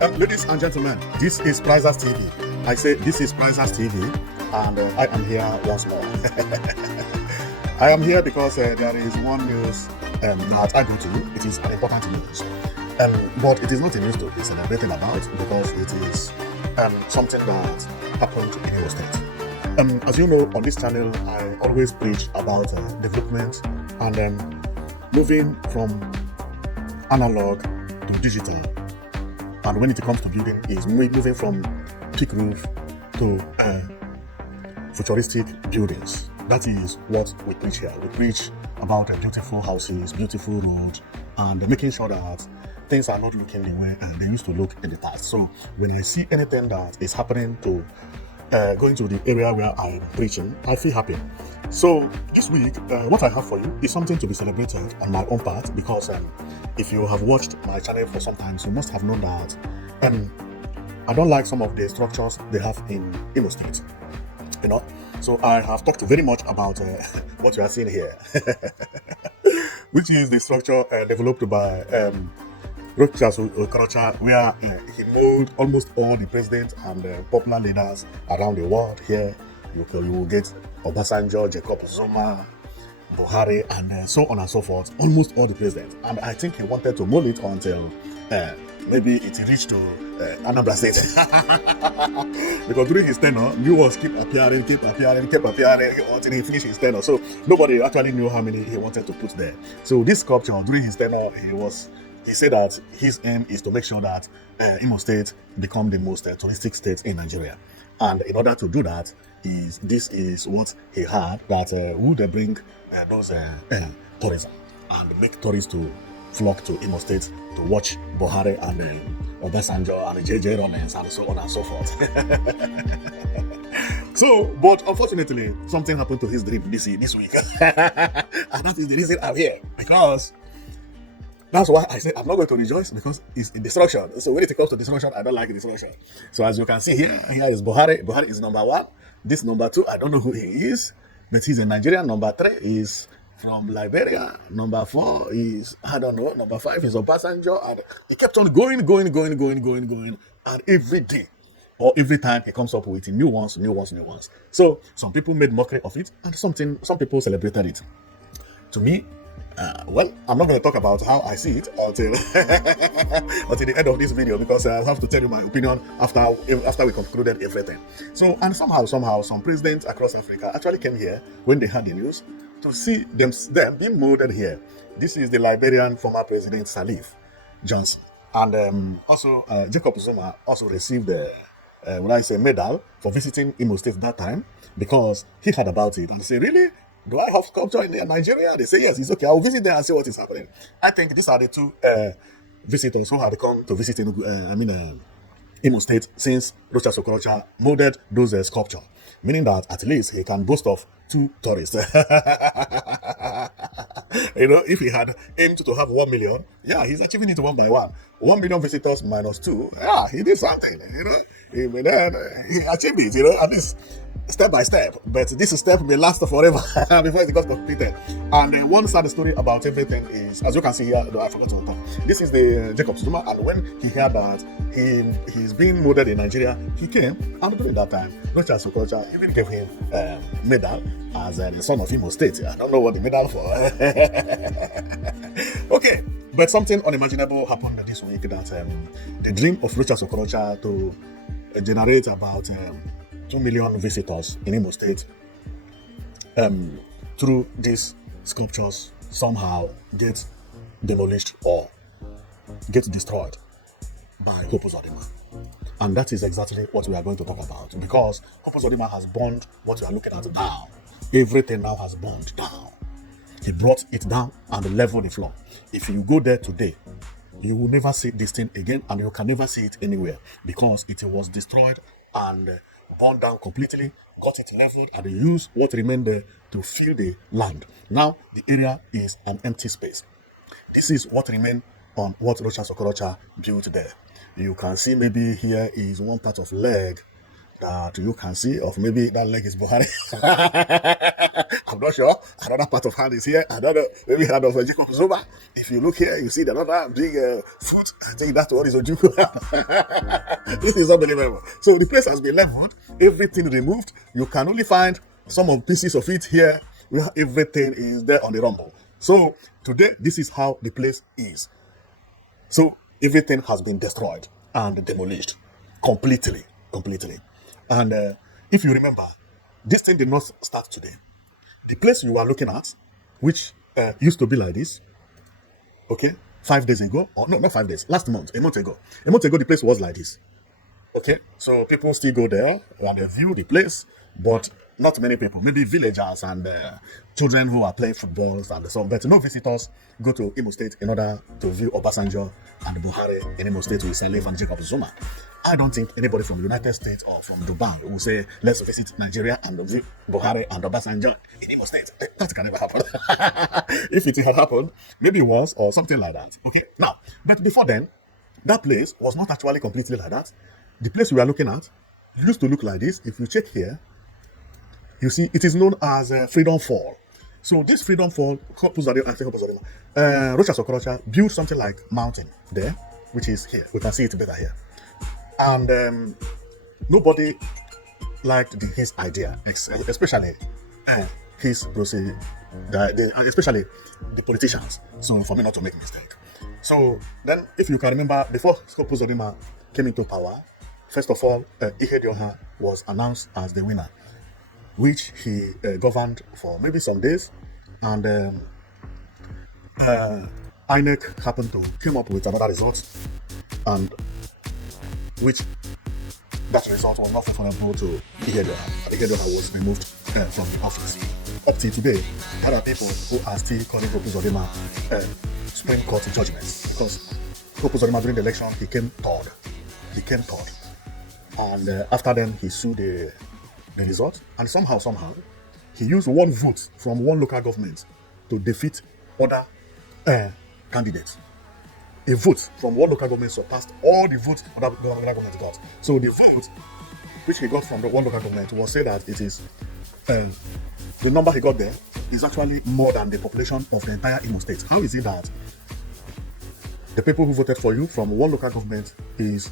Ladies and gentlemen, this is Prizers TV. I say this is Prizers TV, and I am here once more. I am here because there is one news that I go to. It is an important news, but it is not a news to be celebrating about because it is something that happened in your state. As you know, on this channel, I always preach about development and moving from analog to digital. And when it comes to building, is moving from thick roof to futuristic buildings. That is what we preach here. We preach about beautiful houses, beautiful roads, and making sure that things are not looking the way they used to look in the past. So when I see anything that is happening to going to the area where I'm preaching, I feel happy. So this week, what I have for you is something to be celebrated on my own part, because if you have watched my channel for some time, you must have known that I don't like some of the structures they have in Imo State. You know, so I have talked very much about what you are seeing here, which is the structure developed by Rochas Okorocha, where he molded almost all the presidents and popular leaders around the world. Here you will get Obasanjo, Jacob Zuma, Buhari, and so on and so forth, almost all the presidents. And I think he wanted to mold it until maybe it reached to Anambra State. Because during his tenure, new ones keep appearing until he finished his tenure. So nobody actually knew how many he wanted to put there. So this sculpture, during his tenure, he said that his aim is to make sure that Imo State become the most touristic state in Nigeria. And in order to do that, this is what he had, that would bring those tourism and make tourists to flock to Imo State to watch Buhari and Obasanjo and JJ Rollins and so on and so forth. So, but unfortunately, something happened to his dream this week. And that is the reason I'm here, because that's why I said I'm not going to rejoice, because it's in destruction. So when it comes to destruction, I don't like destruction. So as you can see here is Buhari. Buhari is number 1. This number 2, I don't know who he is, but he's a Nigerian. Number 3 is from Liberia. Number 4 is, I don't know. Number 5 is Obasanjo. And he kept on going. And every day or every time he comes up with new ones. So some people made mockery of it, and some people celebrated it. To me, well, I'm not going to talk about how I see it until the end of this video, because I have to tell you my opinion after we concluded everything. So, and somehow, some presidents across Africa actually came here when they heard the news to see them being molded here. This is the Liberian former president Salif Johnson, and also Jacob Zuma also received when I say medal for visiting Imo State that time, because he heard about it and said, "Really? Do I have sculpture in Nigeria?" They say, "Yes, it's okay. I'll visit there and see what is happening." I think these are the two visitors who had come to visit Imo State since Rochas Okorocha molded those sculpture, meaning that at least he can boast of 2 tourists. If he had aimed to have 1 million, yeah, he's achieving it one by one. 1 million visitors minus 2, yeah, he did something. He achieved it. At least step by step, but this step may last forever before it got completed. And one sad story about everything is, as you can see here, I forgot to talk. This is the Jacob Zuma, and when he heard that he's being molded in Nigeria, he came, and during that time, Rochas Okorocha even gave him a medal as the son of Imo State. I don't know what the medal for. Okay, but something unimaginable happened this week, that the dream of Rochas Okorocha to generate about 2 million visitors in Imo State through these sculptures somehow get demolished or get destroyed by Uzodinma. And that is exactly what we are going to talk about, because Uzodinma has burned what we are looking at now. Everything now has burned down. He brought it down and leveled the floor. If you go there today, you will never see this thing again, and you can never see it anywhere, because it was destroyed and burned down completely, got it leveled, and they used what remained there to fill the land. Now the area is an empty space. This is what remained on what Rochas Okorocha built there. You can see maybe here is one part of leg that you can see, or maybe that leg is Buhari. I'm not sure. Another part of hand is here. Another maybe hand of Jacob Zuma. If you look here, you see the other big foot. I think that one is Ojuku. This is unbelievable. So the place has been leveled, everything removed. You can only find some of pieces of it here where everything is there on the rumble. So today, this is how the place is. So everything has been destroyed and demolished completely. And if you remember, this thing did not start today. The place you are looking at, which used to be like this, okay, 5 days ago, or no, not 5 days, last month, a month ago, the place was like this. Okay, so people still go there and they view the place, but not many people, maybe villagers and children who are playing football and so on. But no visitors go to Imo State in order to view Obasanjo and Buhari in Imo State with Salif and Jacob Zuma. I don't think anybody from the United States or from Dubai will say, let's visit Nigeria and view Buhari and Obasanjo in Imo State. That can never happen. If it had happened, maybe once or something like that. Okay, now, but before then, that place was not actually completely like that. The place we are looking at used to look like this. If you check here, you see it is known as Freedom Fall. So this Freedom Fall, Rochas Okorocha built something like mountain there, which is here. We can see it better here. And nobody liked his idea, especially his procedure, especially the politicians. So for me not to make a mistake. So then, if you can remember, before Uzodinma came into power, first of all, Ihedioha was announced as the winner, which he governed for maybe some days, and INEC happened to come up with another result, and which that result was not favorable to Ihedioha. Ihedioha was removed from the office. Up till today, there are people who are still calling for Uzodinma Supreme Court judgments, because Uzodinma during the election he came third. And after then he sued the result, and somehow he used one vote from one local government to defeat other candidates. A vote from one local government surpassed all the votes other local governments got. So the vote which he got from the one local government was said that it is the number he got there is actually more than the population of the entire Imo State. How is it that the people who voted for you from one local government is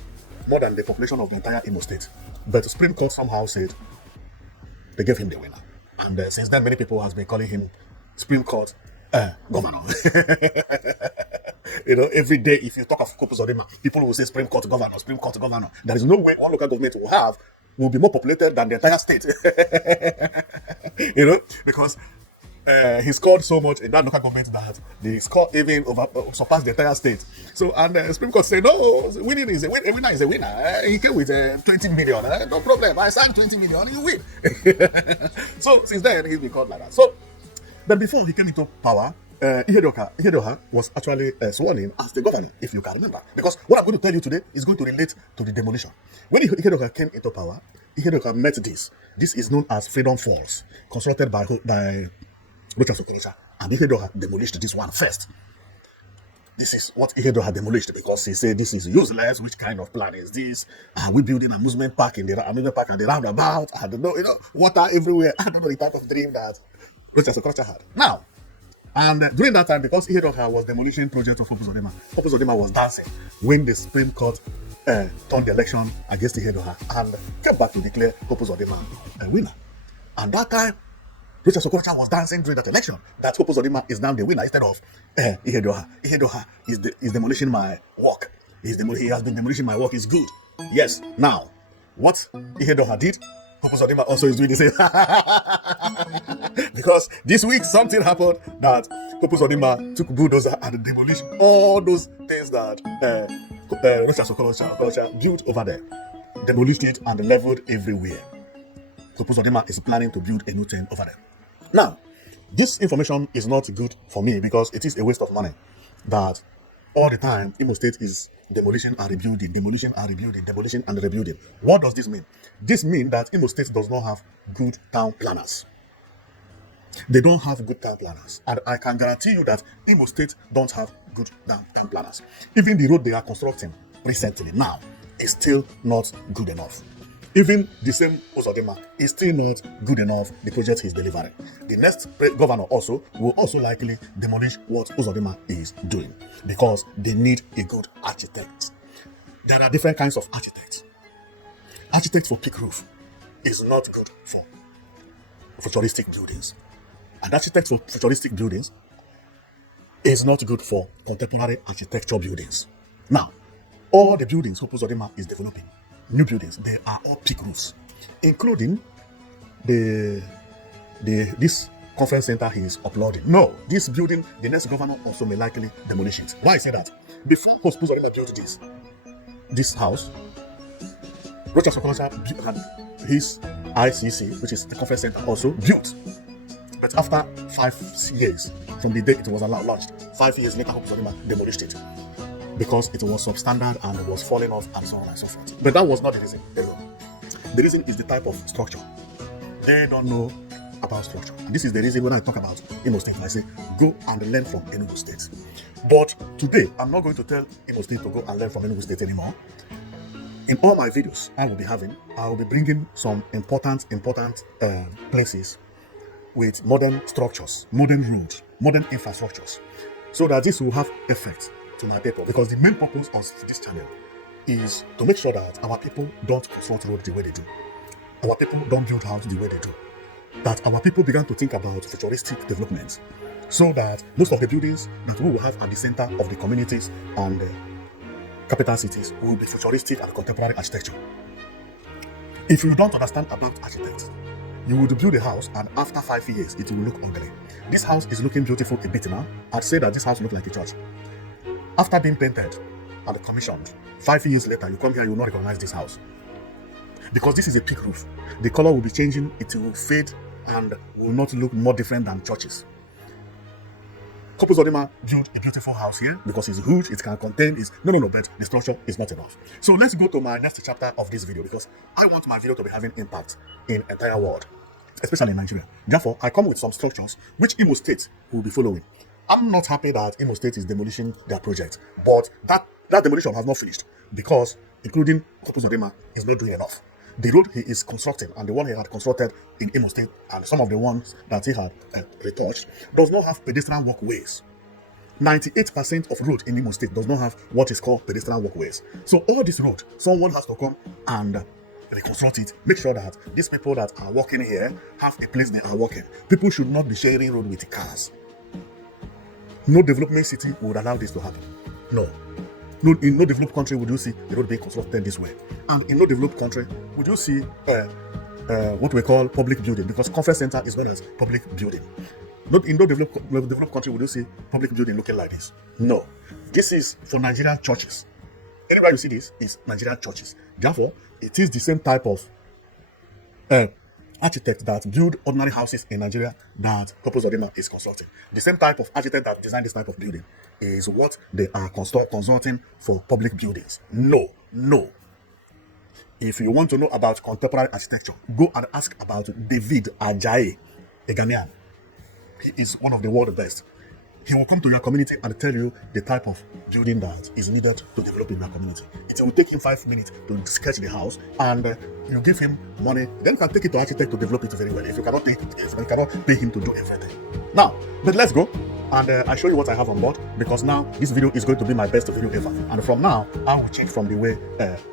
more than the population of the entire Imo State? But the Supreme Court somehow said they gave him the winner. And since then, many people have been calling him Supreme Court governor. You know, every day if you talk of Uzodinma, people will say Supreme Court governor, Supreme Court governor. There is no way one local government will be more populated than the entire state. You know, because he scored so much in that local government that the score even surpassed the entire state. So, and the Supreme Court said, no, winner is a winner. He came with 20 million. No problem. I signed 20 million, you win. So, since then, he's been called like that. So, but before he came into power, Ihedioha was actually sworn in as the governor, if you can remember. Because what I'm going to tell you today is going to relate to the demolition. When Ihedioha came into power, Ihedioha met this. This is known as Freedom Falls, constructed by Rochas Okorocha, and Ihedioha demolished this one first. This is what Ihedioha demolished because he said this is useless. Which kind of plan is this? Are we building an amusement park and the roundabout? I don't know, water everywhere. I don't know the type of dream that Rochas Okorocha had. Now, and during that time, because Ihedioha was demolition project of Uzodinma was dancing when the Supreme Court turned the election against Ihedioha and came back to declare Uzodinma a winner. And that time, Rochas Okorocha was dancing during that election that Uzodinma is now the winner instead of Ihedioha. Ihedioha is demolishing my work. He has been demolishing my work. It's good. Yes. Now, what Ihedioha did, Uzodinma also is doing the same. Because this week something happened that Uzodinma took bulldozer and demolished all those things that Rochas Okorocha built over there. Demolished it and leveled everywhere. Uzodinma is planning to build a new thing over there. Now, this information is not good for me because it is a waste of money. That all the time, Imo State is demolition and rebuilding, demolition and rebuilding, demolition and rebuilding. What does this mean? This means that Imo State does not have good town planners. They don't have good town planners. And I can guarantee you that Imo State don't have good town planners. Even the road they are constructing recently now is still not good enough. Even the same Uzodinma is still not good enough, the project he's delivering. The next governor also will also likely demolish what Uzodinma is doing because they need a good architect. There are different kinds of architects. Architect for peak roof is not good for futuristic buildings. And architect for futuristic buildings is not good for contemporary architecture buildings. Now, all the buildings Hope Uzodinma is developing, new buildings, they are all peak roofs, including this conference center he is uploading. No, this building, the next governor also may likely demolish it. Why I say that? Before Hope Uzodinma built this house, Rochas Okorocha had his ICC, which is the conference center, also built. But after 5 years from the day it was launched, 5 years later, Hope Uzodinma demolished it because it was substandard and it was falling off and so on and so forth. But that was not the reason alone. The reason is the type of structure. They don't know about structure. And this is the reason when I talk about Imo State, I say, go and learn from Enugu State. But today, I'm not going to tell Imo State to go and learn from Enugu State anymore. In all my videos I will be bringing some important places with modern structures, modern roads, modern infrastructures, so that this will have effect to my people. Because the main purpose of this channel is to make sure that our people don't construct roads the way they do. Our people don't build houses the way they do. That our people began to think about futuristic developments, so that most of the buildings that we will have at the center of the communities and capital cities will be futuristic and contemporary architecture. If you don't understand about architects, you would build a house and after 5 years it will look ugly. This house is looking beautiful a bit now. I'd say that this house looks like a church. After being painted and commissioned, 5 years later you come here, you will not recognize this house. Because this is a peak roof. The color will be changing, it will fade and will not look more different than churches. Hope Uzodinma built a beautiful house here because it's huge, it can contain but the structure is not enough. So let's go to my next chapter of this video because I want my video to be having impact in entire world, especially in Nigeria. Therefore, I come with some structures which Imo State will be following. I'm not happy that Imo State is demolishing their project, but that demolition has not finished because including Hope Uzodinma is not doing enough. The road he is constructing and the one he had constructed in Imo State and some of the ones that he had retouched does not have pedestrian walkways. 98% of road in Imo State does not have what is called pedestrian walkways. So all this road, someone has to come and reconstruct it, make sure that these people that are walking here have a place they are walking. People should not be sharing road with cars. No development city would allow this to happen. No. In no developed country would you see the road being constructed this way. And in no developed country would you see what we call public building, because conference center is known as public building. In no developed country would you see public building looking like this. No. This is for Nigerian churches. Anywhere you see this is Nigerian churches. Therefore, it is the same type of architect that build ordinary houses in Nigeria that Hope Uzodinma is constructing. The same type of architect that designed this type of building is what they are consulting for public buildings. No. If you want to know about contemporary architecture, go and ask about David Ajayi, a Ghanaian. He is one of the world's best. He will come to your community and tell you the type of building that is needed to develop in your community. It will take him 5 minutes to sketch the house, and you give him money. Then you can take it to architect to develop it very well. If you cannot pay him to do everything. Now, but let's go. And I show you what I have on board, because now this video is going to be my best video ever. And from now, I will check from the way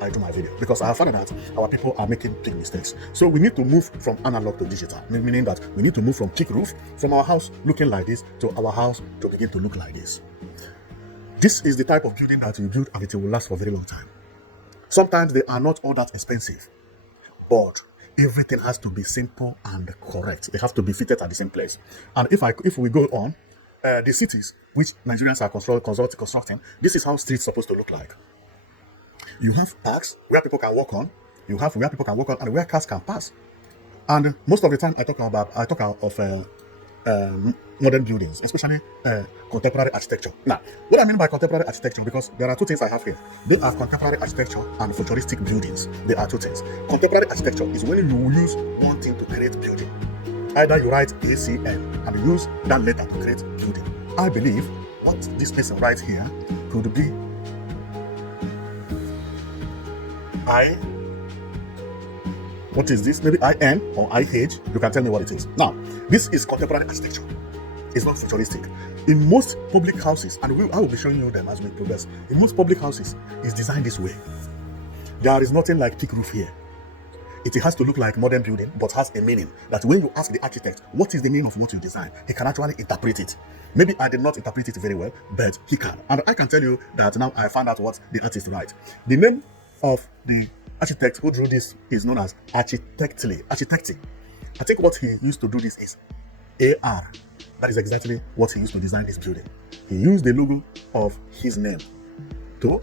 I do my video, because I have found that our people are making big mistakes. So we need to move from analog to digital, meaning that we need to move from chick roof, from our house looking like this, to our house to begin to look like this. This is the type of building that you build and it will last for a very long time. Sometimes they are not all that expensive, but everything has to be simple and correct. They have to be fitted at the same place. And if we go on, the cities which Nigerians are constructing, this is how streets are supposed to look like. You have parks where people can walk on, you have where people can walk on and where cars can pass. And most of the time I talk of modern buildings, especially contemporary architecture. Now, what I mean by contemporary architecture, because there are two things I have here. They are contemporary architecture and futuristic buildings. They are two things. Contemporary architecture is when you use one thing to create building. Either you write ACN and use that letter to create building. I believe what this person writes here could be What is this? Maybe IN or IH. You can tell me what it is. Now, this is contemporary architecture. It's not futuristic. In most public houses, and I will be showing you them as we progress. In most public houses, it's designed this way. There is nothing like thick roof here. It has to look like modern building, but has a meaning. That when you ask the architect, what is the meaning of what you design, he can actually interpret it. Maybe I did not interpret it very well, but he can. And I can tell you that now I found out what the artist writes. The name of the architect who drew this is known as Architecti. I think what he used to do this is AR. That is exactly what he used to design this building. He used the logo of his name to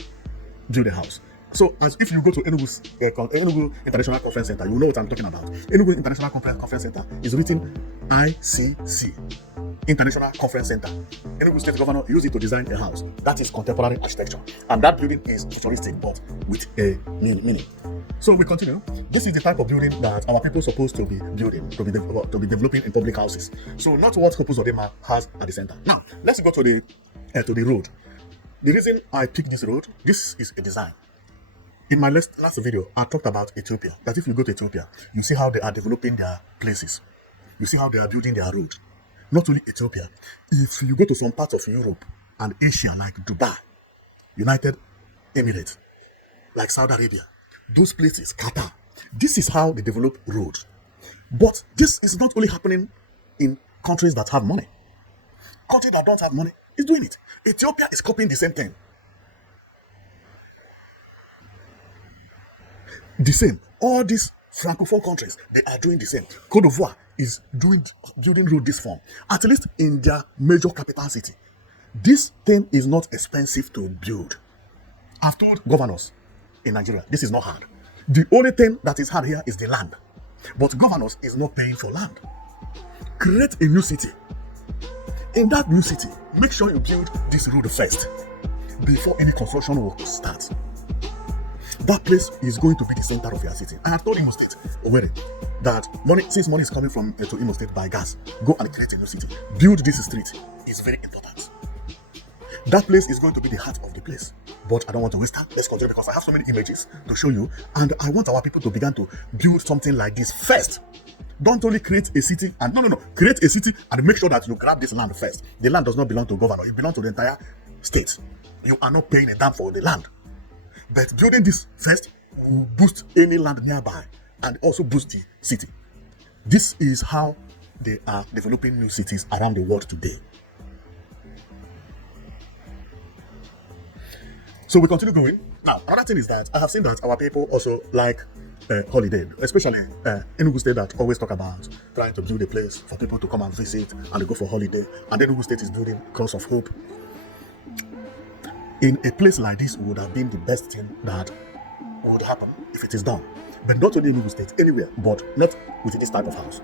build the house. So, as if you go to Enugu International Conference Center, you know what I'm talking about. Enugu International Conference Center is written ICC, International Conference Center. Enugu State Governor used it to design a house. That is contemporary architecture. And that building is futuristic, but with a meaning. So we continue. This is the type of building that our people are supposed to be building, to be developing in public houses. So not what Uzodinma has at the center. Now, let's go to the road. The reason I picked this road, this is a design. In my last video, I talked about Ethiopia. That if you go to Ethiopia, you see how they are developing their places. You see how they are building their road. Not only Ethiopia. If you go to some parts of Europe and Asia, like Dubai, United Emirates, like Saudi Arabia, those places, Qatar, this is how they develop roads. But this is not only happening in countries that have money. Countries that don't have money is doing it. Ethiopia is copying the same thing. The same. All these Francophone countries, they are doing the same. Côte d'Ivoire is building road this form, at least in their major capital city. This thing is not expensive to build. I've told governors in Nigeria, this is not hard. The only thing that is hard here is the land. But governors is not paying for land. Create a new city. In that new city, make sure you build this road first before any construction work starts. That place is going to be the center of your city. I have told Imo State, Owerri, that since money is coming from to Imo State by gas, go and create a new city. Build this street. It's very important. That place is going to be the heart of the place. But I don't want to waste time. Let's continue because I have so many images to show you. And I want our people to begin to build something like this first. Don't only create a city and create a city and make sure that you grab this land first. The land does not belong to governor. It belongs to the entire state. You are not paying a damn for the land. But building this first will boost any land nearby and also boost the city. This is how they are developing new cities around the world today. So we continue going. Now, another thing is that I have seen that our people also like holiday, especially Enugu State that always talk about trying to build a place for people to come and visit and go for holiday. And Enugu State is building Cross of Hope. In a place like this would have been the best thing that would happen if it is done. But not only in Enugu State, anywhere, but not with this type of house.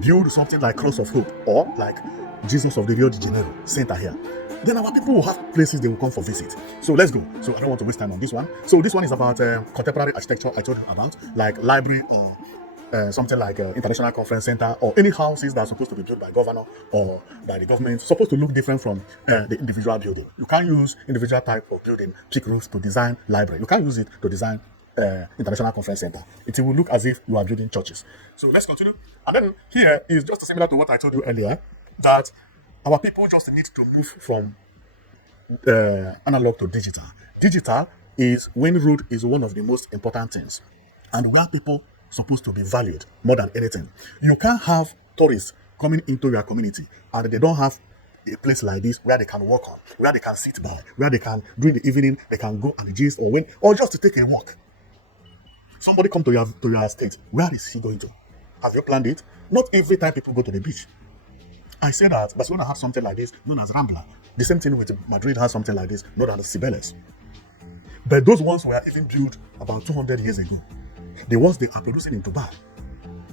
Build something like Cross of Hope or like Jesus of the Rio de Janeiro Center here. Then our people will have places they will come for visit. So let's go. So I don't want to waste time on this one. So this one is about contemporary architecture I told you about, like library or something like International Conference Center or any houses that are supposed to be built by governor or by the government, supposed to look different from the individual building. You can't use individual type of building, thick roofs to design library. You can't use it to design International Conference Center. It will look as if you are building churches. So let's continue. And then here is just similar to what I told you earlier, that our people just need to move from analog to digital. Digital is when road is one of the most important things and where people supposed to be valued more than anything. You can't have tourists coming into your community and they don't have a place like this where they can walk on, where they can sit by, where they can, during the evening, they can go and gist or just to take a walk. Somebody come to your state, where is he going to? Have you planned it? Not every time people go to the beach. I say that Barcelona has something like this known as Rambla. The same thing with Madrid has something like this known as Cibeles. But those ones were even built about 200 years ago. The ones they are producing in Dubai,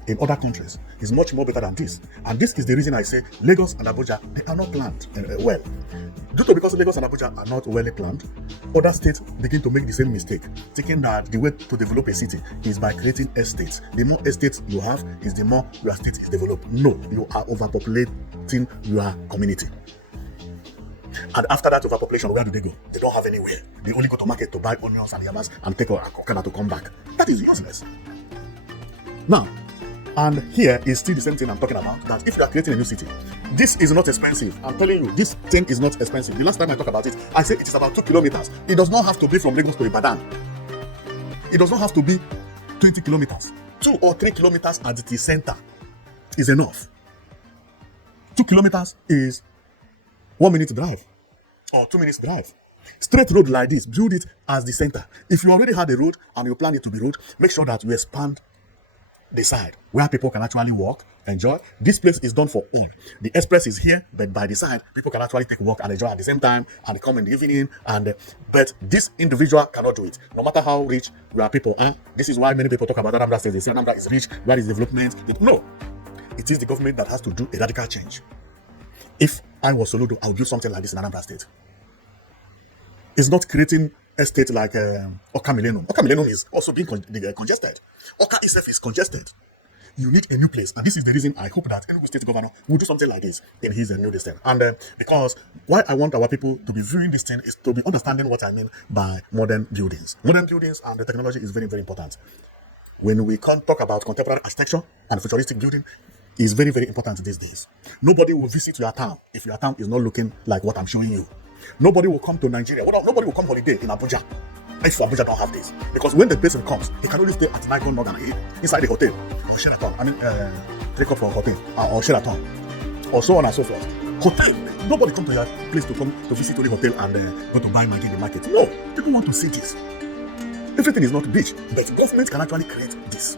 in other countries, is much more better than this. And this is the reason I say Lagos and Abuja, they are not planned well. Because Lagos and Abuja are not well planned, other states begin to make the same mistake, thinking that the way to develop a city is by creating estates. The more estates you have, is the more your state is developed. No, you are overpopulating your community. And after that overpopulation, where do they go? They don't have anywhere. They only go to market to buy onions and yamas and take a coconut to come back. That is useless. Now, and here is still the same thing I'm talking about, that if you are creating a new city, this is not expensive. I'm telling you, this thing is not expensive. The last time I talked about it, I said it is about 2 kilometers. It does not have to be from Lagos to Ibadan. It does not have to be 20 kilometers. 2 or 3 kilometers at the center is enough. 2 kilometers is 1 minute drive or 2 minutes drive. Straight road like this, build it as the center. If you already had a road and you plan it to be road, make sure that you expand the side where people can actually walk, enjoy. This place is done for all. The express is here, but by the side, people can actually take a walk and enjoy at the same time, and they come in the evening. But this individual cannot do it. No matter how rich we are people, this is why many people talk about Anambra State. They say Anambra is rich, where is development? No, it is the government that has to do a radical change. If I was Soludo, I would do something like this in Anambra State. It's not creating a state like Oka Millennium. Oka Millennium is also being congested. Oka itself is congested. You need a new place. And this is the reason I hope that any state governor will do something like this in his new district. And because why I want our people to be viewing this thing is to be understanding what I mean by modern buildings. Modern buildings and the technology is very, very important. When we can talk about contemporary architecture and futuristic building, is very, very important these days. Nobody will visit your town if your town is not looking like what I'm showing you. Nobody will come to Nigeria. Nobody will come holiday in Abuja if Abuja don't have this. Because when the person comes, he can only stay at Nikon Morgan inside the hotel or Sheraton. Take up for a hotel or Sheraton or so on and so forth. Hotel. Nobody come to your place to visit only hotel and go to buy Maggi in the market. No, people want to see this. Everything is not beach, but government can actually create this.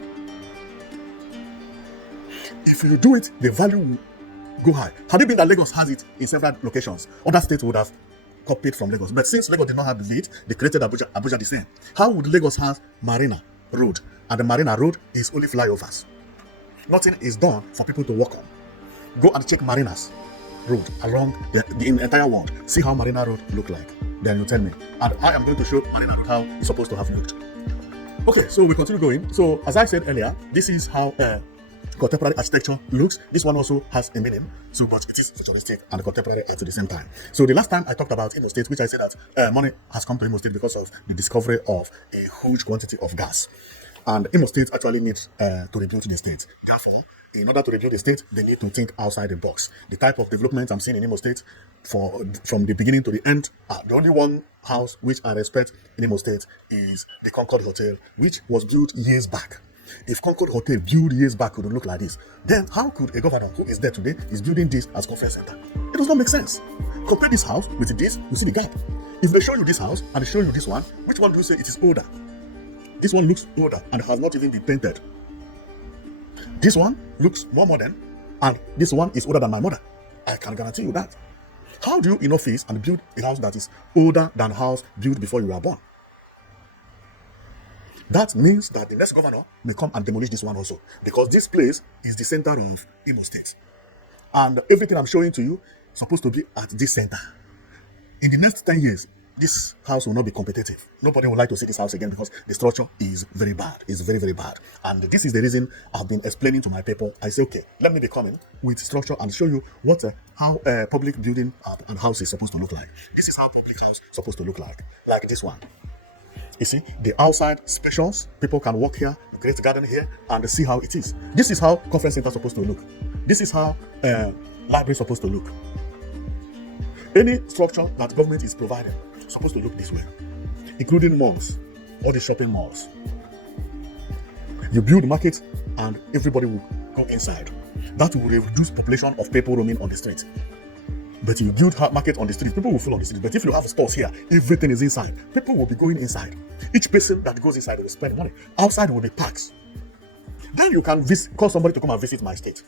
If you do it, the value will go high. Had it been that Lagos has it in several locations, other states would have copied from Lagos. But since Lagos did not have it, they created Abuja the same. How would Lagos have Marina Road? And the Marina Road is only flyovers. Nothing is done for people to walk on. Go and check Marina's road along the entire world. See how Marina Road look like. Then you tell me. And I am going to show Marina Road how it's supposed to have looked. Okay, so we continue going. So as I said earlier, this is how contemporary architecture looks. This one also has a meaning, so but it is futuristic and contemporary at the same time. So the last time I talked about Imo State, which I said that money has come to Imo State because of the discovery of a huge quantity of gas, and Imo State actually needs to rebuild the state. Therefore, in order to rebuild the state, they need to think outside the box. The type of development I'm seeing in Imo State, from the beginning to the end, the only one house which I respect in Imo State is the Concord Hotel, which was built years back. If Concord Hotel built years back could look like this, then how could a governor who is there today is building this as conference center? It does not make sense. Compare this house with this, you see the gap. If they show you this house and they show you this one, which one do you say it is older? This one looks older and has not even been painted. This one looks more modern, and this one is older than my mother. I can guarantee you that. How do you in office and build a house that is older than house built before you were born? That means that the next governor may come and demolish this one also, because this place is the center of Imo State. And everything I'm showing to you is supposed to be at this center. In the next 10 years, this house will not be competitive. Nobody would like to see this house again because the structure is very bad. It's very, very bad. And this is the reason I've been explaining to my people. I say, okay, let me be coming with structure and show you how public building and house is supposed to look like. This is how public house is supposed to look like this one. You see, the outside spacious, people can walk here, the great garden here, and see how it is. This is how conference center is supposed to look. This is how library is supposed to look. Any structure that government is providing is supposed to look this way, including malls, all the shopping malls. You build markets and everybody will go inside. That will reduce population of people roaming on the street. But you build market on the street, people will fall on the street. But if you have stores here, everything is inside. People will be going inside. Each person that goes inside will spend money. Outside will be parks. Then you can call somebody to come and visit my state.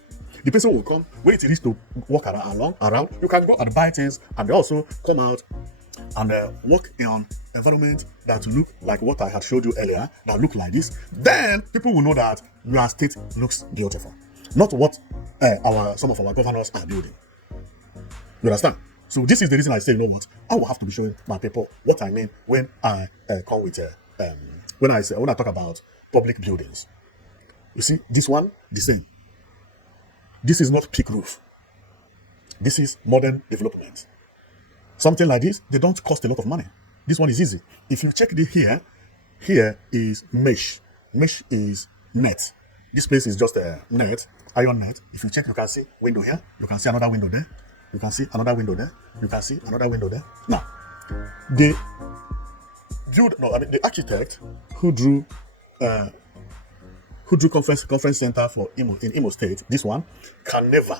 The person will come, when it is to walk around, you can go and buy things, and they also come out and work in environment that look like what I had showed you earlier, that look like this. Then people will know that your state looks beautiful. Not what some of our governors are building. You understand? So this is the reason I say, you know what? I will have to be showing my people what I mean when I come with when I talk about public buildings. You see, this one, the same. This is not peak roof. This is modern development. Something like this, they don't cost a lot of money. This one is easy. If you check here is mesh. Mesh is net. This place is just a net, iron net. If you check, you can see window here. You can see another window there. You can see another window there. You can see another window there. Now, the the architect who drew conference center for in Imo State, this one can never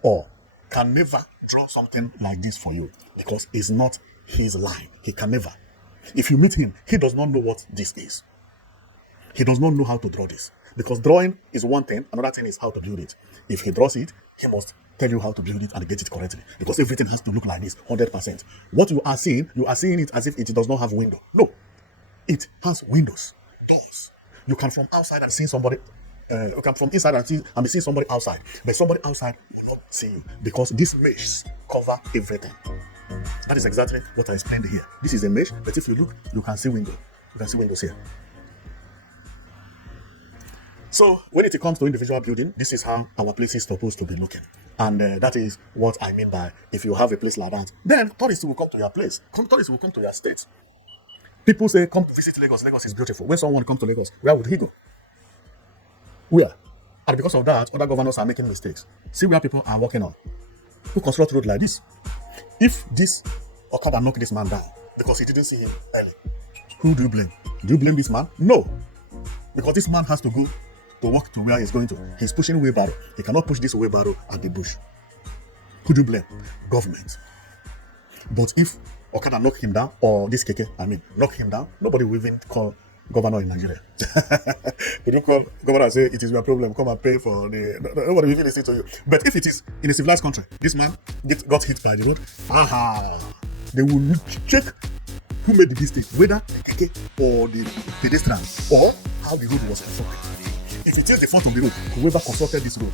draw something like this for you because it's not his line. He can never. If you meet him, he does not know what this is. He does not know how to draw this because drawing is one thing. Another thing is how to build it. If he draws it, he must tell you how to build it and get it correctly because everything has to look like this 100%. What you are seeing it as if it does not have window. No, it has windows, doors. You can from outside and see somebody. You can from inside and be seeing somebody outside, but somebody outside will not see you because these meshes cover everything. That is exactly what I explained here. This is a mesh, but if you look, you can see window. You can see windows here. So when it comes to individual building, this is how our place is supposed to be looking. And that is what I mean by if you have a place like that, then tourists will come to your place. Tourists will come to your state. People say, come to visit Lagos. Lagos is beautiful. When someone comes to Lagos, where would he go? Where? And because of that, other governors are making mistakes. See where people are walking on. Who construct road like this? If this Okada knocked this man down because he didn't see him early, who do you blame? Do you blame this man? No. Because this man has to go to walk to where he's going to. He's pushing wheelbarrow. He cannot push this wheelbarrow at the bush. Who do you blame? Government. But if Okada knock him down, or this keke, knock him down, nobody will even call governor in Nigeria. They don't call governor and say, it is your problem, come and pay for the... Nobody will even listen to you. But if it is in a civilized country, this man got hit by the road, they will check who made the mistake, whether the keke or the pedestrian, or how the road was constructed. If it is the fault of the road, whoever constructed this road,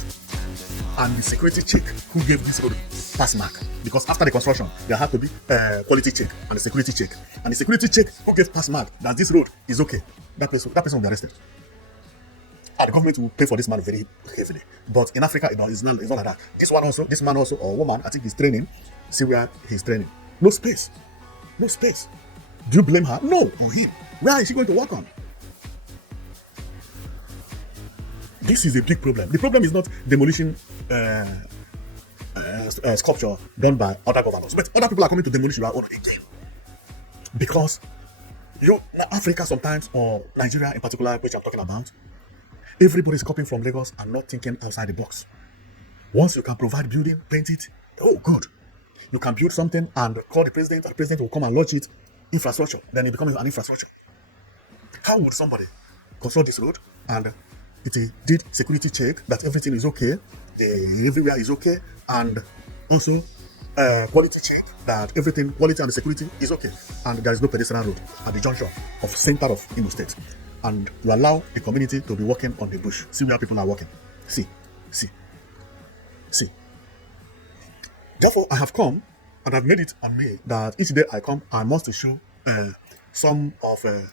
and the security check who gave this road pass mark, because after the construction there had to be quality check and the security check, and the security check who gave pass mark that this road is okay, that person will be arrested, and the government will pay for this man very heavily. But in Africa, it's not like that. This man also, or woman, I think he's training. See where he's training. No space. Do you blame her? No, or him. Where is she going to work on? This is a big problem. The problem is not demolition sculpture done by other governors, but other people are coming to demolish your own again. Because Africa sometimes, or Nigeria in particular, which I'm talking about, everybody's copying from Lagos and not thinking outside the box. Once you can provide building, paint it, oh good. You can build something and call the president, and the president will come and launch it, infrastructure, then it becomes an infrastructure. How would somebody construct this road and it did security check that everything is okay, everywhere is okay, and also quality check that everything, quality and the security is okay, and there is no pedestrian road at the junction of center of Imo State, and you allow the community to be walking on the bush. See where people are walking. See. Therefore, I have come and I've made it on me that each day I come, I must show some of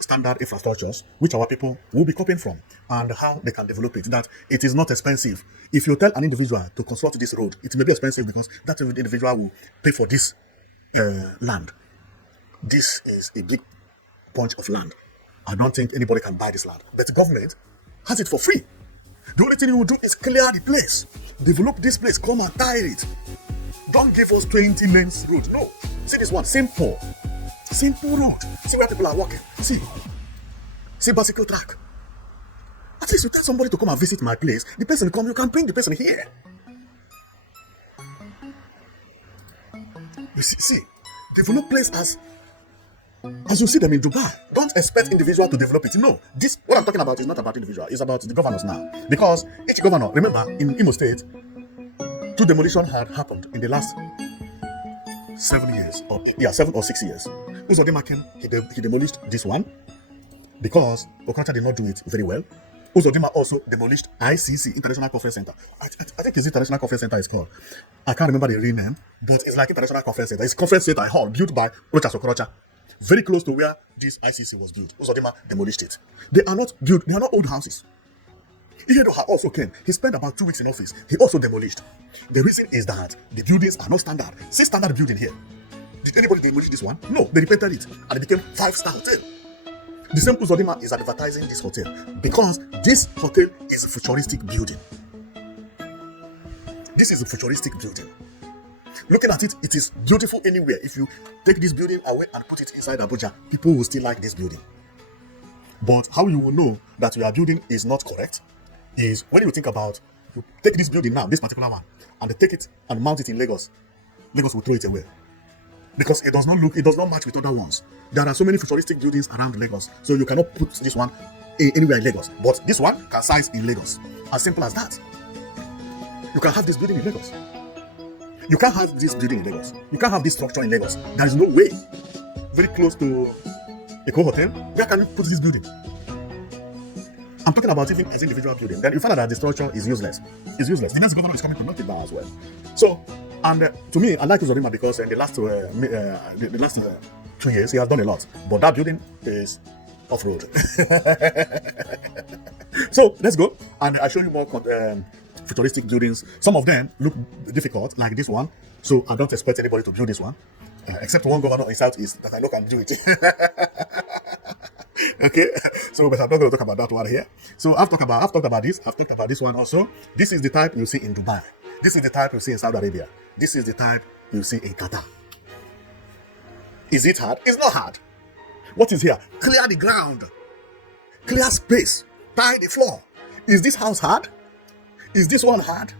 standard infrastructures which our people will be copying from and how they can develop it. That it is not expensive. If you tell an individual to construct this road, it may be expensive because that individual will pay for this land. This is a big bunch of land. I don't think anybody can buy this land. But the government has it for free. The only thing you will do is clear the place. Develop this place. Come and tire it. Don't give us 20 lanes road. No. See this one. Simple road. See where people are walking. See bicycle track. At least you tell somebody to come and visit my place. The person come, you can bring the person here. You see, develop place as you see them in Dubai. Don't expect individual to develop it. No, what I'm talking about is not about individual. It's about the governors now. Because each governor, remember, in Imo State, 2 demolitions had happened in the last 7 or 6 years. Uzodinma came, he demolished this one because Okorocha did not do it very well. Uzodinma also demolished ICC, International Conference Center. I think it's International Conference Center it's called. I can't remember the real name, but it's like International Conference Center. It's Conference Center hall built by Rochas Okorocha, very close to where this ICC was built. Uzodinma demolished it. They are not old houses. Ihedo also came. He spent about 2 weeks in office. He also demolished. The reason is that the buildings are not standard. See standard building here. Did anybody demolish this one? No, they repainted it and it became 5-star hotel. The same Uzodinma is advertising this hotel because this hotel is a futuristic building. This is a futuristic building. Looking at it, it is beautiful anywhere. If you take this building away and put it inside Abuja, people will still like this building. But how you will know that your building is not correct is when you think about, you take this building now, this particular one, and they take it and mount it in Lagos. Lagos will throw it away. Because it does not match with other ones. There are so many futuristic buildings around Lagos, so you cannot put this one anywhere in Lagos. But this one can size in Lagos. As simple as that. You can have this building in Lagos. You can't have this building in Lagos. You can't have this structure in Lagos. There is no way. Very close to Eko Hotel, where can you put this building? I'm talking about even as individual building. Then you find out that the structure is useless. It's useless. The next governor is coming to knock it down as well. So, and to me, I like Uzodinma because in the last 2 years, he has done a lot. But that building is off-road. So, let's go. And I'll show you more futuristic buildings. Some of them look difficult, like this one. So, I don't expect anybody to build this one. Except one governor in Southeast that I know can do it. Okay, so but I'm not going to talk about that one here. So I've talked about this one also. This is the type you see in Dubai. This is the type you see in Saudi Arabia. This is the type you see in Qatar. Is it hard? It's not hard. What is here? Clear the ground. Clear space. Tie the floor. Is this house hard? Is this one hard?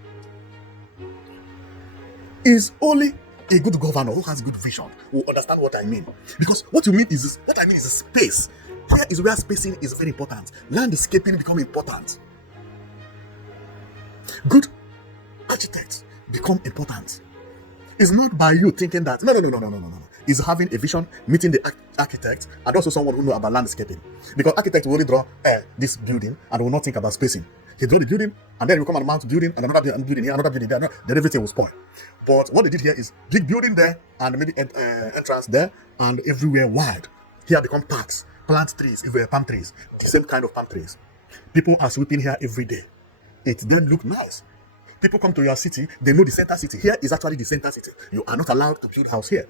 Is only a good governor who has good vision will understand what I mean. Because what I mean is space. Here is where spacing is very important. Landscaping become important. Good architects become important. It's not by you thinking that no. It's having a vision, meeting the architect, and also someone who knows about landscaping. Because architect will only draw this building and will not think about spacing. He draw the building, and then he will come and mount building, and another building here, another building there. Then everything will spoil. But what they did here is big building there, and maybe entrance there, and everywhere wide. Here become parks, plant trees, palm trees, the same kind of palm trees. People are sweeping here every day. It then look nice. People come to your city, they know the center city. Here is actually the center city. You are not allowed to build house here.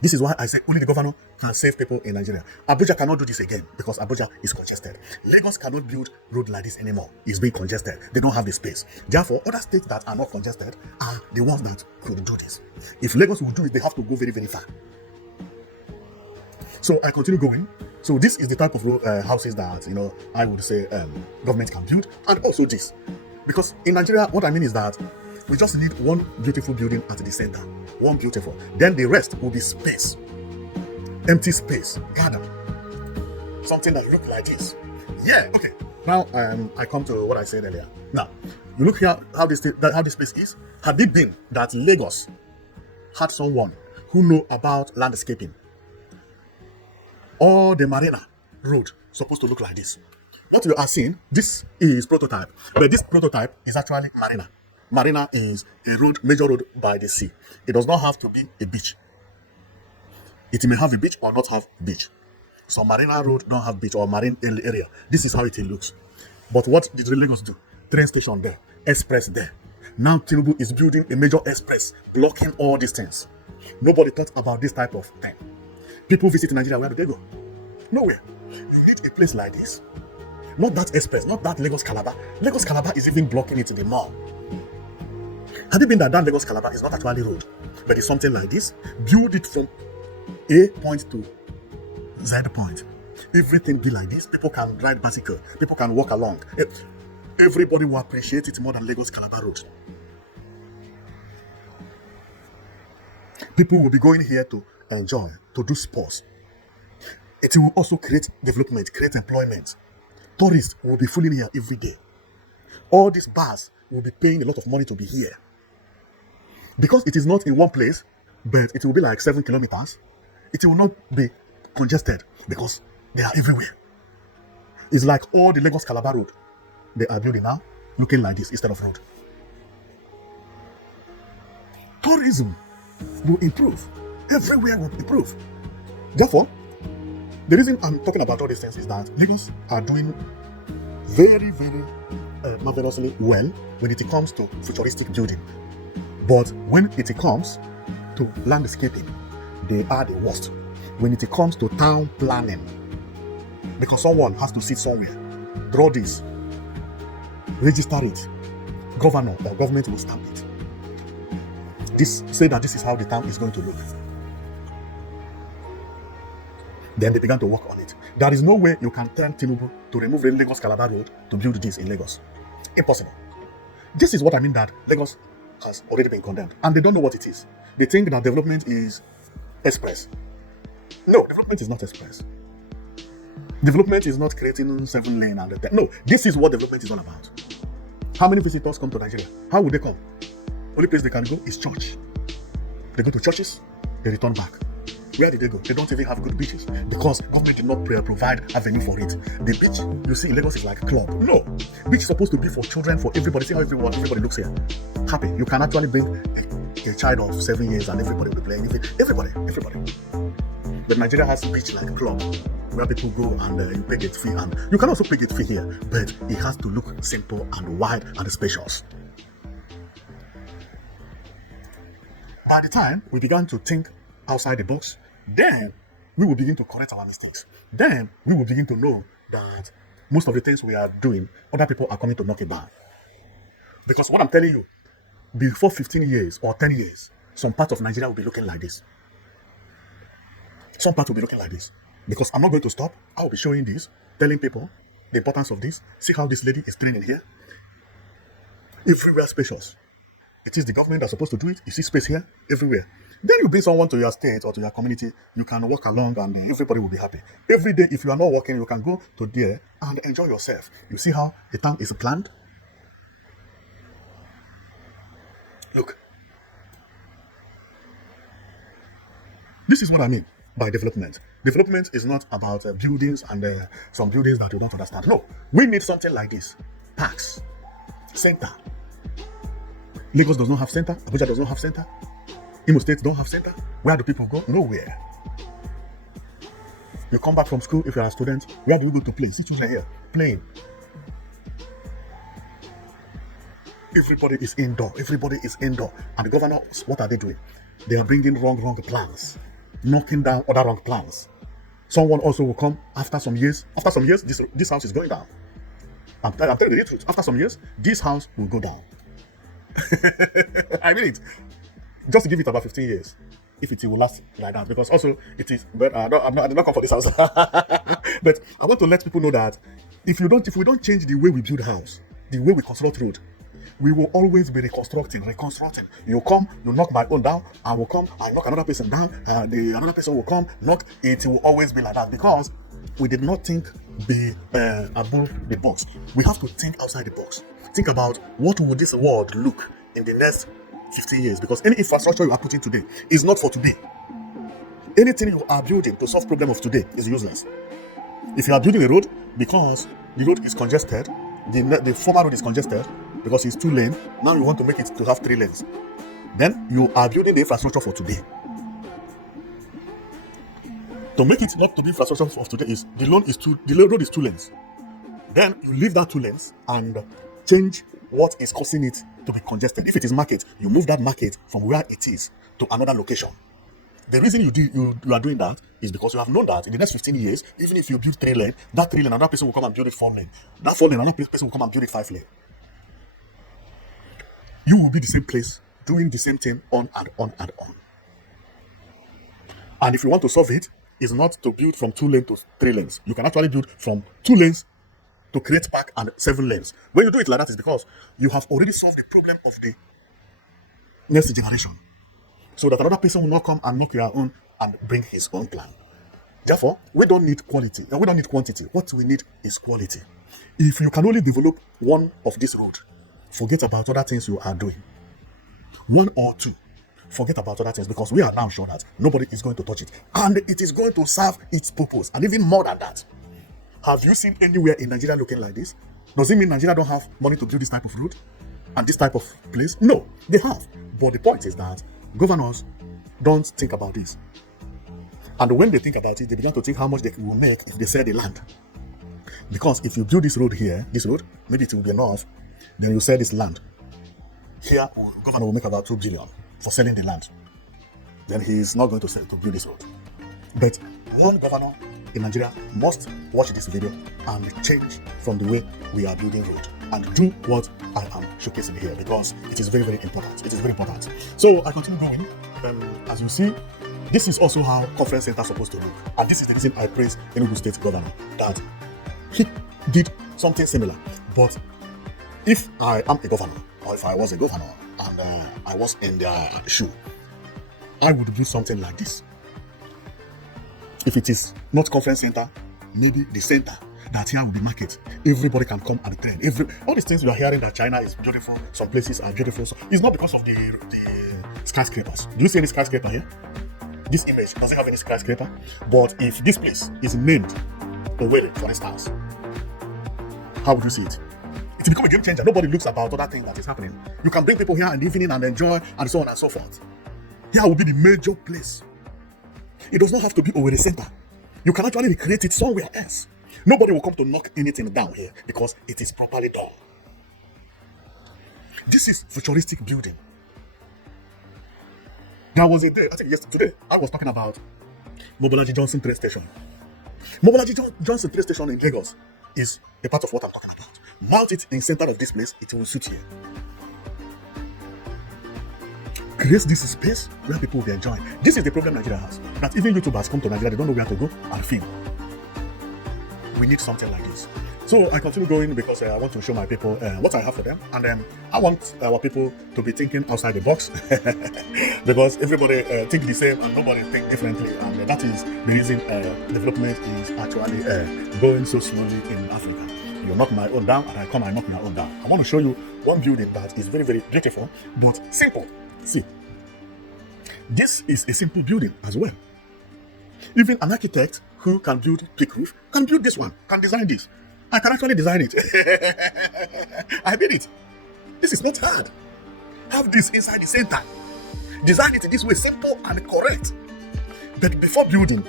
This is why I say only the governor can save people in Nigeria. Abuja cannot do this again because Abuja is congested. Lagos cannot build road like this anymore. It's being congested. They don't have the space. Therefore, other states that are not congested are the ones that could do this. If Lagos will do it, they have to go very, very far. So I continue going. So this is the type of houses that I would say government can build, and also this, because in Nigeria, what I mean is that we just need one beautiful building at the center, one beautiful. Then the rest will be space, empty space, garden, something that look like this. Yeah, okay. Now I come to what I said earlier. Now you look here how this space is. Had it been that Lagos had someone who know about landscaping, or the Marina Road supposed to look like this. What you are seeing, this is prototype, but this prototype is actually Marina. Marina is a major road by the sea. It does not have to be a beach. It may have a beach or not have beach. So Marina Road don't have beach or marine area. This is how it looks. But what did Lagos do? Train station there, express there. Now Tinubu is building a major express, blocking all these things. Nobody thought about this type of thing. People visit Nigeria, where do they go? Nowhere. You need a place like this. Not that express, not that Lagos Calabar. Lagos Calabar is even blocking it to the mall. Had it been that Lagos Calabar is not actually road, but it's something like this, build it from A point to Z point. Everything be like this. People can ride bicycle. People can walk along. Everybody will appreciate it more than Lagos Calabar Road. People will be going here to enjoy, to do sports. It will also create development, create employment. Tourists will be fooling here every day. All these bars will be paying a lot of money to be here. Because it is not in one place, but it will be like 7 kilometers. It will not be congested because they are everywhere. It's like all the Lagos Calabar Road they are building now, looking like this instead of road. Tourism will improve. Everywhere will improve. Therefore, the reason I'm talking about all these things is that Lagos are doing very, very marvelously well when it comes to futuristic building. But when it comes to landscaping, they are the worst. When it comes to town planning, because someone has to sit somewhere, draw this, register it, governor or government will stamp it. This say that this is how the town is going to look. Then they began to work on it. There is no way you can tell Tinubu to remove the Lagos Calabar Road to build this in Lagos. Impossible. This is what I mean that Lagos has already been condemned, and they don't know what it is. They think that development is express. No, development is not express. Development is not creating 7 lane and no. This is what development is all about. How many visitors come to Nigeria? How would they come? Only place they can go is church. They go to churches, they return back. Where did they go? They don't even have good beaches because government did not provide avenue for it. The beach you see in Lagos is like a club. No, beach is supposed to be for children, for everybody. See how everybody looks here, happy. You can actually bring a child of 7 years and everybody will be playing. Everybody. But Nigeria has beach like club where people go and you pay gate fee, and you can also pay gate fee here, but it has to look simple and wide and spacious. By the time we began to think outside the box, then we will begin to correct our mistakes. Then we will begin to know that most of the things we are doing, other people are coming to knock it down. Because what I'm telling you, before 15 years or 10 years, some part of Nigeria will be looking like this. Some part will be looking like this. Because I'm not going to stop. I will be showing this, telling people the importance of this. See how this lady is training here. Everywhere spacious. It is the government that's supposed to do it. You see space here, everywhere. Then you bring someone to your state or to your community, you can walk along and everybody will be happy. Every day, if you are not working, you can go to there and enjoy yourself. You see how the town is planned? Look. This is what I mean by development. Development is not about buildings and some buildings that you don't understand. No, we need something like this. Parks, center. Lagos does not have center. Abuja does not have center. Imo State don't have center. Where do people go? Nowhere. You come back from school, if you're a student, where do you go to play? See children here, playing. Everybody is indoor. And the governors, what are they doing? They are bringing wrong plans, knocking down other wrong plans. Someone also will come after some years. This house is going down. I'm telling you the truth. After some years, this house will go down. I mean it. Just to give it about 15 years, if it will last like that, because also it is. But I did not come for this house. But I want to let people know that if we don't change the way we build house, the way we construct road, we will always be reconstructing. You come, you knock my own down, I will come, I knock another person down, another person will come, knock. It will always be like that because we did not think above the box. We have to think outside the box. Think about what will this world look in the next 15 years, because any infrastructure you are putting today is not for today. Anything you are building to solve problem of today is useless. If you are building a road because the road is congested, the former road is congested because it's 2 lane, now you want to make it to have 3 lanes, then you are building the infrastructure for today. To make it not to be infrastructure of today is the road is 2 lanes. Then you leave that 2 lanes and change what is causing it to be congested. If it is market, you move that market from where it is to another location. The reason you are doing that is because you have known that in the next 15 years, even if you build 3 lane, that 3 lane, another person will come and build it 4 lane. That 4 lane, another person will come and build it 5 lane. You will be the same place, doing the same thing on and on and on. And if you want to solve it, it's not to build from 2 lanes to 3 lanes. You can actually build from 2 lanes to create park and 7 lanes. When you do it like that, it's because you have already solved the problem of the next generation. So that another person will not come and knock your own and bring his own plan. Therefore, we don't need quality and we don't need quantity. What we need is quality. If you can only develop one of this road, forget about other things you are doing. 1 or 2, forget about other things, because we are now sure that nobody is going to touch it. And it is going to serve its purpose, and even more than that. Have you seen anywhere in Nigeria looking like this? Does it mean Nigeria don't have money to build this type of road and this type of place? No, they have. But the point is that governors don't think about this. And when they think about it, they begin to think how much they will make if they sell the land. Because if you build this road here, maybe it will be enough, then you sell this land. Here, governor will make about 2 billion for selling the land. Then he is not going to build this road. But one governor in Nigeria must watch this video and change from the way we are building road and do what I am showcasing here, because it is very, very important. It is very important. So I continue going. As you see, this is also how conference center is supposed to look. And this is the reason I praise Enugu State Governor, that he did something similar. But if I am a governor, or if I was a governor and I was in their shoe, I would do something like this. If it is not conference center, maybe the center, that here will be market. Everybody can come and train. All these things you are hearing that China is beautiful, some places are beautiful. So it's not because of the skyscrapers. Do you see any skyscraper here? This image doesn't have any skyscraper. But if this place is named Owerri, for instance, how would you see it? It will become a game changer. Nobody looks about other things that is happening. You can bring people here in the evening and enjoy, and so on and so forth. Here will be the major place. It does not have to be Owerri Center. You can actually recreate it somewhere else. Nobody will come to knock anything down here because it is properly done. This is futuristic building. There was a day, I think yesterday, I was talking about Mobolaji Johnson train station. Mobolaji Johnson train station in Lagos is a part of what I'm talking about. Mount it in center of this place, it will suit here. Create this space where people will be enjoying. This is the problem Nigeria has. That even YouTubers come to Nigeria, they don't know where to go and film. We need something like this. So I continue going because I want to show my people what I have for them, and I want our people to be thinking outside the box because everybody think the same and nobody think differently, and that is the reason development is actually going so slowly in Africa. You knock my own down and I come and knock my own down. I want to show you one building that is very, very beautiful but simple. See, this is a simple building as well. Even an architect who can build brick roof can build this one, can design this. I can actually design it. I did it. This is not hard. Have this inside the center. Design it this way, simple and correct. But before building,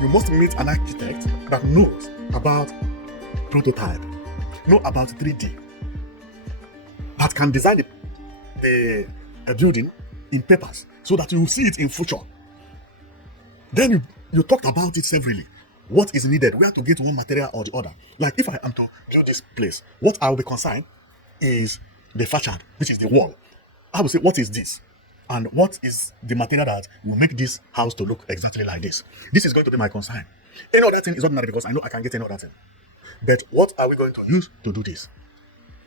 you must meet an architect that knows about prototype, know about 3D, that can design a building in papers so that you will see it in future. Then you talked about it severally. What is needed, where to get one material or the other. Like if I am to build this place, what I will be concerned is the facade, which is the wall. I will say, what is this? And what is the material that will make this house to look exactly like this? This is going to be my concern. Any other thing is ordinary because I know I can get any other thing. But what are we going to use to do this?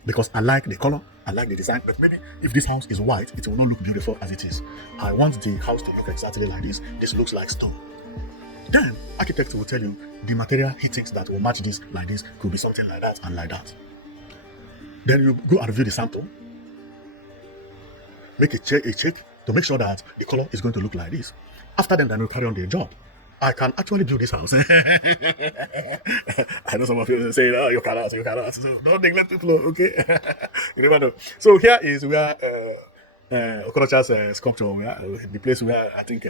Because I like the color, I like the design, but maybe if this house is white, it will not look beautiful as it is. I want the house to look exactly like this. This looks like stone. Then, architect will tell you the material he thinks that will match this like this could be something like that and like that. Then you go and review the sample, make a check to make sure that the color is going to look like this. After then you carry on the job. I can actually build this house. I know some of you say, oh, you cannot. So don't neglect people, okay? You never know. So here is where Okorocha's sculpture, the place where I think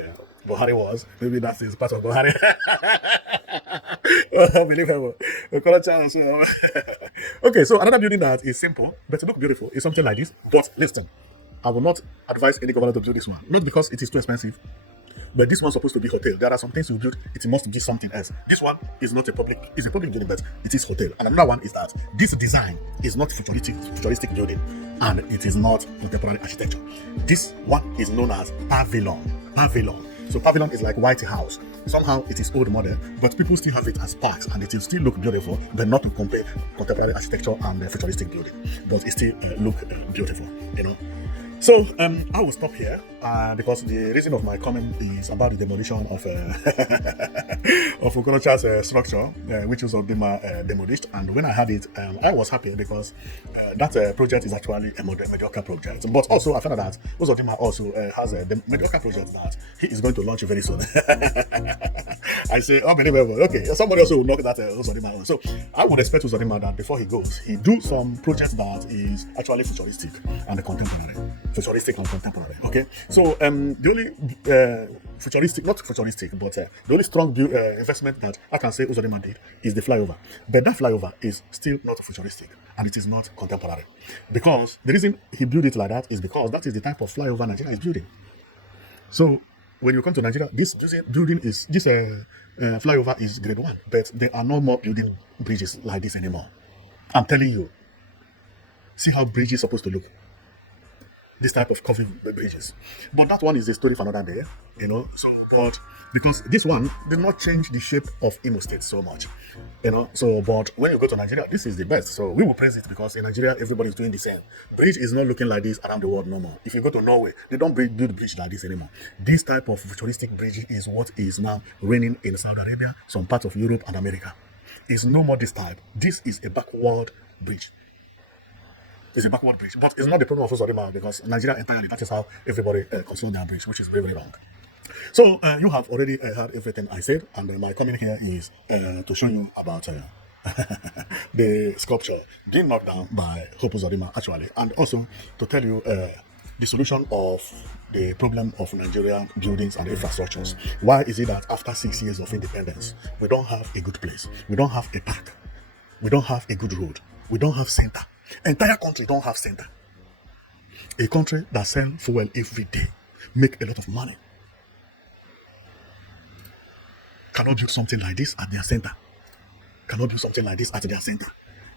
Buhari was. Maybe that is part of Buhari. Unbelievable. Okorocha. Okay, so another building that is simple, but to look beautiful is something like this. But listen, I will not advise any governor to build this one. Not because it is too expensive, but this one's supposed to be hotel. There are some things you build, it must be something else. This one is not a public, it's a public building, but it is hotel. And another one is that this design is not futuristic building, and it is not contemporary architecture. This one is known as pavilion. So pavilion is like White House. Somehow it is old model, but people still have it as parks, and it will still look beautiful, but not to compare contemporary architecture and futuristic building. But it still look beautiful, you know. So I will stop here because the reason of my comment is about the demolition of of Okorocha's structure, which Uzodinma demolished. And when I had it, I was happy because that project is actually a mediocre project. But also I found out that Uzodinma also has a mediocre project that he is going to launch very soon. I say unbelievable. Okay, somebody also will knock that Uzodinma on. So I would expect Uzodinma that before he goes, he do some project that is actually futuristic and contemporary. Futuristic and contemporary. Okay, so the only futuristic, not futuristic, but the only strong investment that I can say Uzodinma did is the flyover. But that flyover is still not futuristic and it is not contemporary, because the reason he built it like that is because that is the type of flyover Nigeria is building. So when you come to Nigeria, this building is this flyover is grade 1, but there are no more building bridges like this anymore. I'm telling you. See how bridge is supposed to look. This type of coffee bridges. But that one is a story for another day, you know. So, but because this one did not change the shape of Imo State so much, you know. So, but when you go to Nigeria, this is the best. So we will praise it because in Nigeria, everybody is doing the same. Bridge is not looking like this around the world no more. If you go to Norway, they don't build bridge like this anymore. This type of futuristic bridge is what is now reigning in Saudi Arabia, some parts of Europe and America. It's no more this type. This is a backward bridge. It's a backward bridge, but it's not the problem of Uzodinma because Nigeria entirely, that is how everybody considers their bridge, which is very, very wrong. So you have already heard everything I said, and my coming here is to show you about the sculpture being knocked down by Uzodinma actually, and also to tell you the solution of the problem of Nigerian buildings and infrastructures. Why is it that after 6 years of independence, we don't have a good place, we don't have a park, we don't have a good road, we don't have center? Entire country don't have center. A country that sells fuel every day, make a lot of money, cannot build something like this at their center. Cannot do something like this at their center.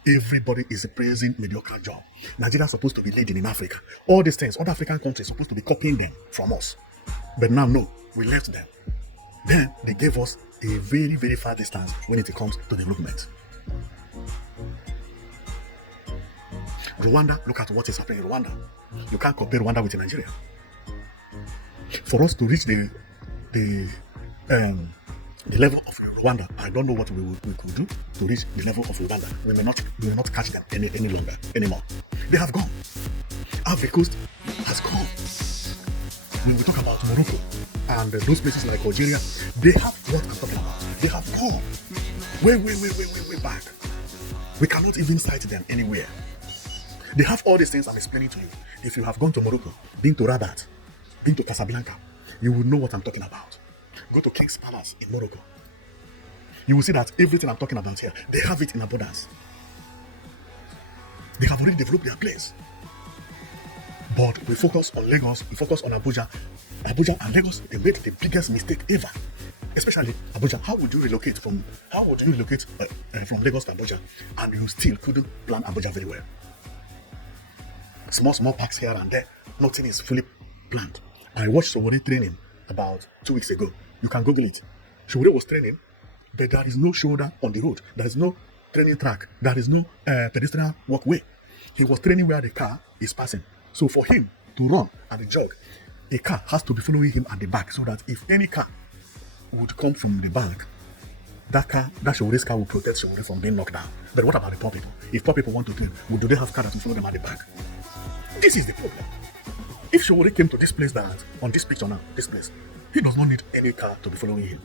Everybody is praising mediocre job. Nigeria is supposed to be leading in Africa. All these things, other African countries are supposed to be copying them from us. But now, no, we left them. Then they gave us a very, very far distance when it comes to development. Rwanda, look at what is happening in Rwanda. You can't compare Rwanda with Nigeria. For us to reach the level of Rwanda, I don't know what we could do to reach the level of Rwanda. We will not catch them any longer anymore. They have gone. Ivory Coast has gone. When we talk about Morocco and those places like Algeria, they have what I'm talking about. They have gone way back. We cannot even cite them anywhere. They have all these things I'm explaining to you. If you have gone to Morocco, been to Rabat, been to Casablanca, you will know what I'm talking about. Go to King's Palace in Morocco. You will see that everything I'm talking about here, they have it in abundance. They have already developed their place. But we focus on Lagos, we focus on Abuja. Abuja and Lagos, they made the biggest mistake ever. Especially Abuja. How would you relocate from Lagos to Abuja and you still couldn't plan Abuja very well? Small parks here and there, nothing is fully planned. I watched Owerri training about 2 weeks ago. You can Google it. Owerri was training, but there is no shoulder on the road. There is no training track. There is no pedestrian walkway. He was training where the car is passing. So for him to run and jog, a car has to be following him at the back so that if any car would come from the back, that Owerri's car will protect Owerri from being knocked down. But what about the poor people? If poor people want to train, do they have cars to follow them at the back? This is the problem. If Owerri came to this place on this picture now, this place, he does not need any car to be following him.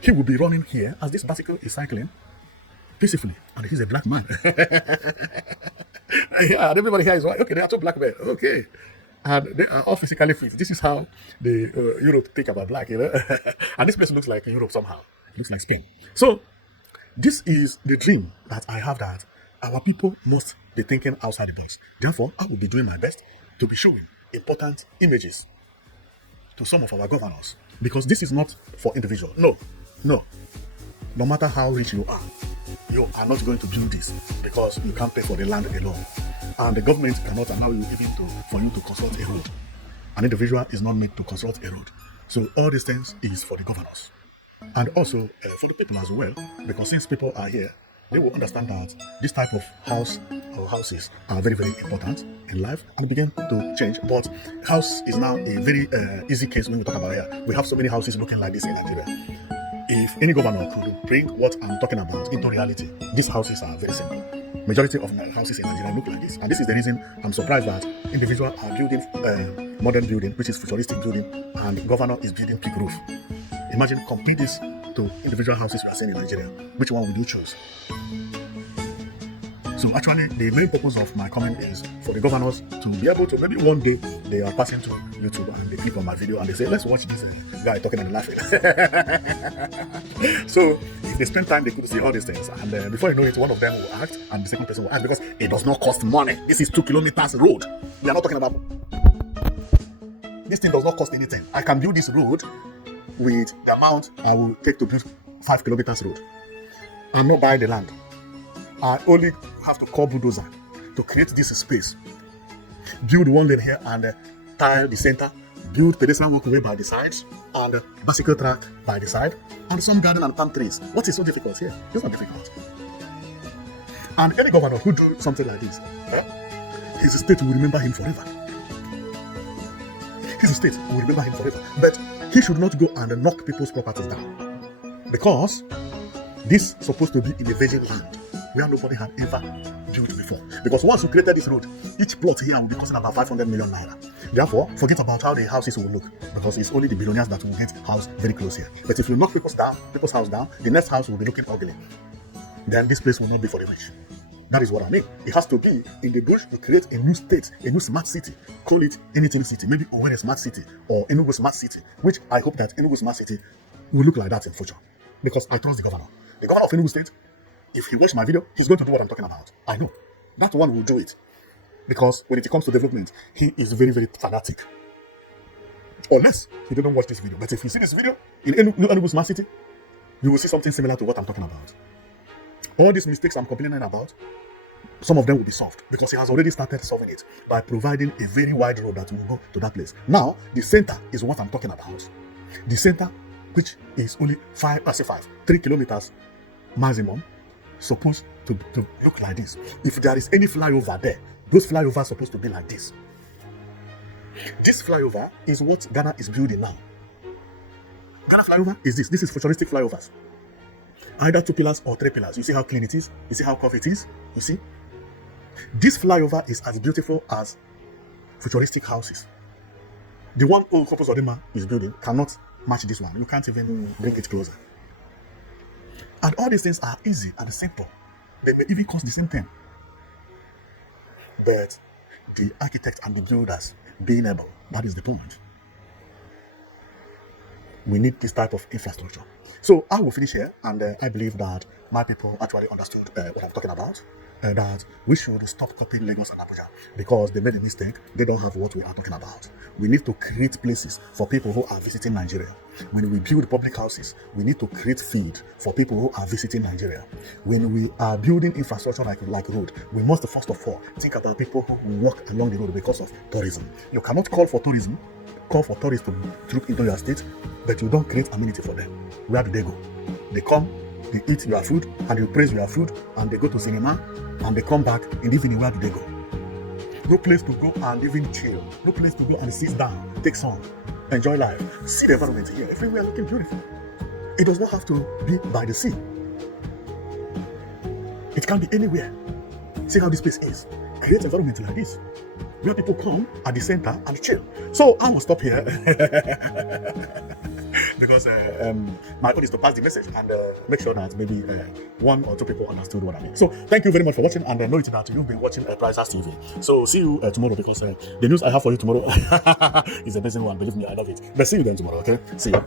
He will be running here as this bicycle is cycling peacefully, and he's a black man. Yeah, and everybody here is white. Okay, they are two black men. Okay, and they are all physically fit. This is how the Europe think about black, you know. And this place looks like Europe somehow. It looks like Spain. So this is the dream that I have, that our people must be thinking outside the box. Therefore, I will be doing my best to be showing important images to some of our governors, because this is not for individual. No. No matter how rich you are not going to do this because you can't pay for the land alone, and the government cannot allow you even for you to construct a road. An individual is not made to construct a road. So all these things is for the governors, and also for the people as well, because since people are here, they will understand that this type of house or houses are very, very important in life and begin to change. But house is now a very easy case when we talk about here. We have so many houses looking like this in Nigeria. If any governor could bring what I'm talking about into reality, these houses are very simple. Majority of houses in Nigeria look like this. And this is the reason I'm surprised that individuals are building modern building, which is futuristic building, and governor is building big roof. Imagine compare this to individual houses we are seeing in Nigeria. Which one would you choose? So actually, the main purpose of my comment is for the governors to be able to, maybe one day they are passing to YouTube and they click on my video and they say, let's watch this guy talking and laughing. So if they spend time, they could see all these things. And before you know it, one of them will act and the second person will act, because it does not cost money. This is 2 kilometers road. We are not talking about This thing does not cost anything. I can build this road with the amount I will take to build 5 kilometers road. I'm not buying the land. I only have to call bulldozer to create this space. Build one lane here and tile the center. Build pedestrian walkway by the sides and bicycle track by the side and some garden and palm trees. What is so difficult here? It's not difficult. And any governor who do something like this, his state will remember him forever. His state will remember him forever. But he should not go and knock people's properties down, because this is supposed to be in a virgin land where nobody had ever built before. Because once you created this road, each plot here will be costing about 500 million naira. Therefore, forget about how the houses will look, because it's only the billionaires that will get house very close here. But if you knock people's house down, the next house will be looking ugly. Then this place will not be for the rich. That is what I mean. It has to be in the bush to create a new state, a new smart city. Call it anything city, maybe Owerri smart city or Enugu smart city, which I hope that Enugu smart city will look like that in future. Because I trust the governor. The governor of Enugu state, if he watch my video, he's going to do what I'm talking about. I know. That one will do it. Because when it comes to development, he is very, very fanatic. Unless he didn't watch this video. But if you see this video in Enugu smart city, you will see something similar to what I'm talking about. All these mistakes I'm complaining about, some of them will be solved, because he has already started solving it by providing a very wide road that will go to that place. Now, the center is what I'm talking about. The center, which is only 3 kilometers maximum, supposed to look like this. If there is any flyover there, those flyovers are supposed to be like this. This flyover is what Ghana is building now. Ghana flyover is this. This is futuristic flyovers. Either 2 pillars or 3 pillars. You see how clean it is? You see how curved it is? You see? This flyover is as beautiful as futuristic houses. The one Uzodinma is building cannot match this one. You can't even bring it closer. And all these things are easy and simple. They may even cost the same thing. But the architects and the builders being able, that is the point. We need this type of infrastructure. So I will finish here, and I believe that my people actually understood what I'm talking about, that we should stop copying Lagos and Abuja, because they made a mistake. They don't have what we are talking about. We need to create places for people who are visiting Nigeria. When we build public houses, we need to create feed for people who are visiting Nigeria. When we are building infrastructure like road, we must first of all think about people who walk along the road because of tourism. You cannot call for tourists to troop into your state, but you don't create amenity for them. Where do they go? They come, they eat your food, and you praise your food, and they go to cinema, and they come back in the evening. Where do they go? No place to go and even chill. No place to go and sit down, take sun, enjoy life. See the environment here. Everywhere looking beautiful. It does not have to be by the sea. It can be anywhere. See how this place is. Create environment like this, where people come at the center and chill. So I will stop here because my goal is to pass the message and make sure that maybe 1 or 2 people understood what I mean. So thank you very much for watching, and I know that you've been watching Pricers TV. So see you tomorrow, because the news I have for you tomorrow is a amazing one. Believe me, I love it. But see you then tomorrow, okay? See you.